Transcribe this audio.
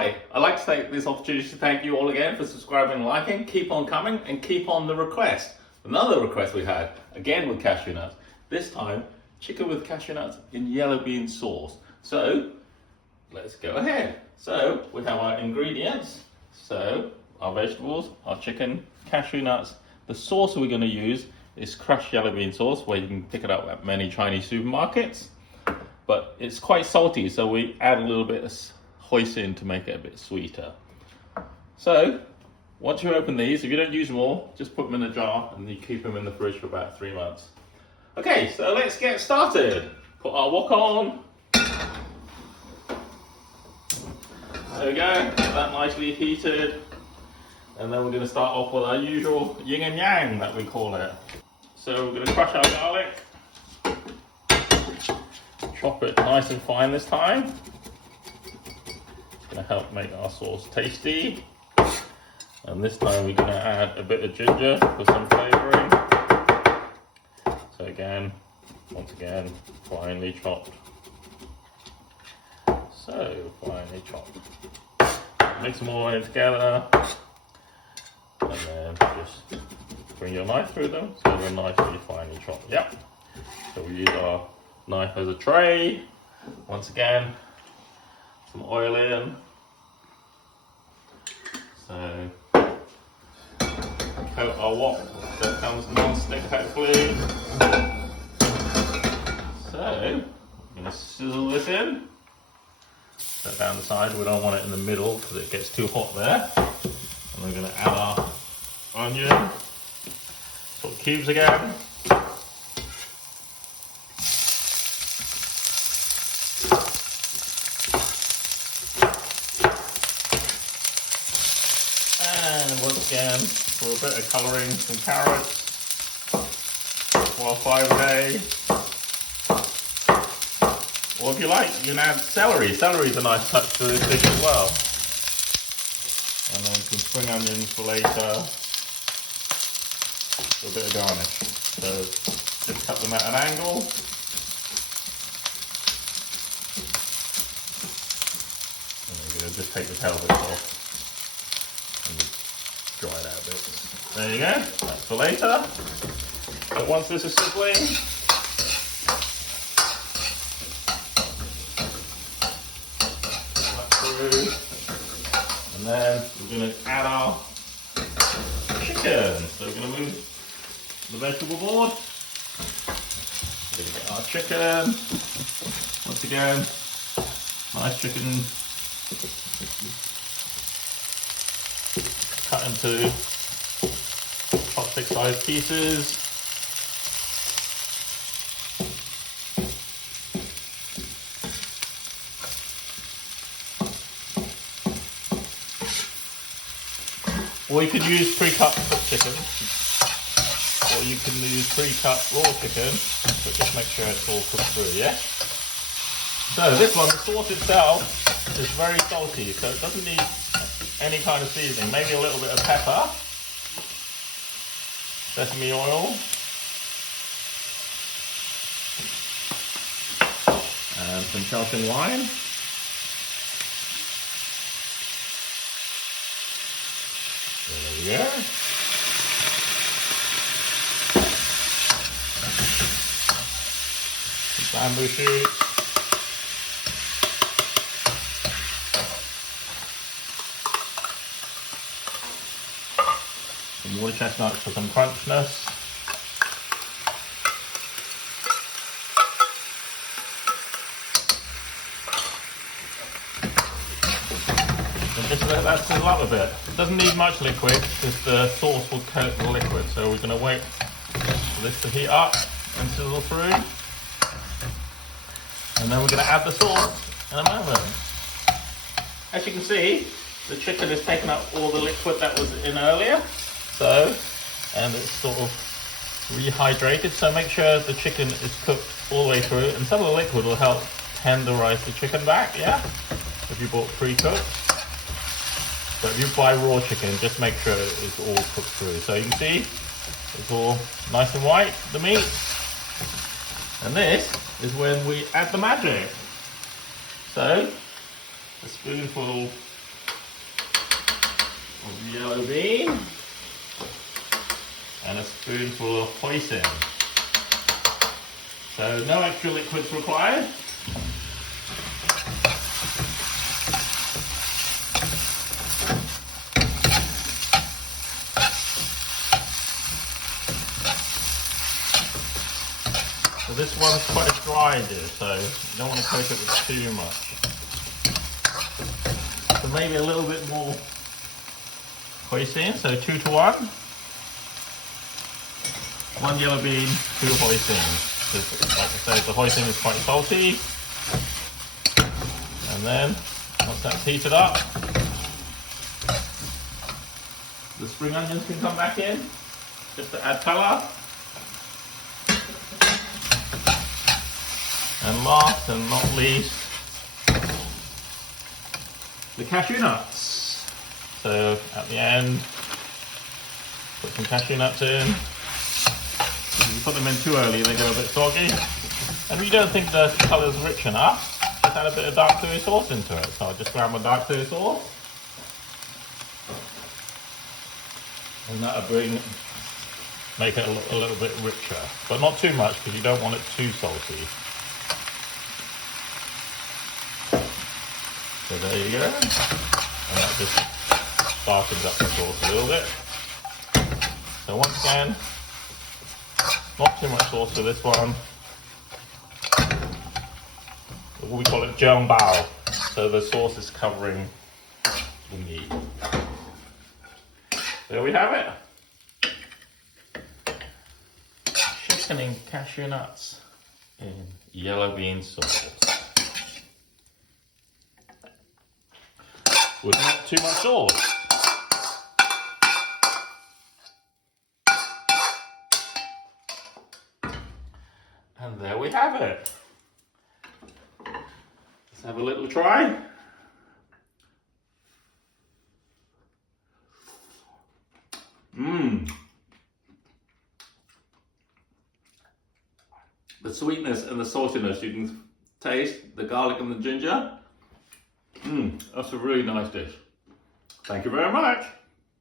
Hi, I'd like to take this opportunity to thank you all again for subscribing and liking. Keep on coming and keep on the request. Another request we had, again with cashew nuts. This time, chicken with cashew nuts in yellow bean sauce. So, let's go ahead. So, we have our ingredients. So, our vegetables, our chicken, cashew nuts. The sauce we're going to use is crushed yellow bean sauce, where you can pick it up at many Chinese supermarkets. But it's quite salty, so we add a little bit of Hoi Sin to make it a bit sweeter. So, once you open these, if you don't use them all, just put them in a jar and you keep them in the fridge for about 3 months. Okay, so let's get started. Put our wok on. There we go, get that nicely heated. And then we're going to start off with our usual yin and yang that we call it. So we're going to crush our garlic. Chop it nice and fine this time. It's going to help make our sauce tasty. And this time we're going to add a bit of ginger for some flavouring. So again, once again, finely chopped. So finely chopped. Mix them all in together. And then just bring your knife through them so they're nicely finely chopped. Yep. So we use our knife as a tray. Once again, some oil in. So coat our wok that comes non-stick hopefully. So I'm going to sizzle this in. Set down the side, we don't want it in the middle because it gets too hot there. And we're going to add our onion, sort of cubes again. And once again, for a bit of colouring, some carrots, 4 or 5 a day. Or if you like, you can add celery. Celery is a nice touch to this dish as well. And then some spring onions for later. For a bit of garnish. So just cut them at an angle. And we're going to just take the tail bits off. And just dry it out a bit. There you go. That's for later. But once this is sizzling, and then we're going to add our chicken. So we're going to move the vegetable board. We're going to get our chicken. Once again, nice chicken. Cut into chopstick-sized pieces. Or you can use pre-cut cooked chicken, or you can use pre-cut raw chicken, but just make sure it's all cooked through, yeah? So this one, the sauce itself is very salty, so it doesn't need any kind of seasoning. Maybe a little bit of pepper, sesame oil, and some Shaoxing wine. There we go. Some bamboo shoots. Some water chestnuts for some crunchness. Just let that sizzle up a bit. It doesn't need much liquid because the sauce will coat the liquid. So we're going to wait for this to heat up and sizzle through. And then we're going to add the sauce in a moment. As you can see, the chicken has taken up all the liquid that was in earlier. So, and it's sort of rehydrated. So make sure the chicken is cooked all the way through. And some of the liquid will help tenderize the chicken back, yeah? If you bought pre-cooked. But if you buy raw chicken, just make sure it's all cooked through. So you can see it's all nice and white, the meat. And this is when we add the magic. So, a spoonful of yellow bean and a spoonful of Hoi Sin. So no extra liquids required. So this one's quite a dry dish, so you don't want to coat it with too much. So maybe a little bit more Hoi Sin, so 2 to 1. 1 yellow bean, 2 Hoi Sin. Because, like I said, the Hoi Sin is quite salty. And then, once that's heated up, the spring onions can come back in, just to add colour. And last and not least, the cashew nuts. So at the end, put some cashew nuts in. If you put them in too early, they go a bit soggy. And if you don't think the colour's rich enough, just add a bit of dark soy sauce into it. So I'll just grab my dark soy sauce. And that'll make it a little bit richer. But not too much, because you don't want it too salty. So there you go, and that just darkens up the sauce a little bit. So once again, not too much sauce for this one. We call it jiang bao, so the sauce is covering the meat. There we have it. Chicken and cashew nuts in yellow bean sauce. With not too much sauce. And there we have it. Let's have a little try. The sweetness and the saltiness, you can taste the garlic and the ginger. That's a really nice dish. Thank you very much.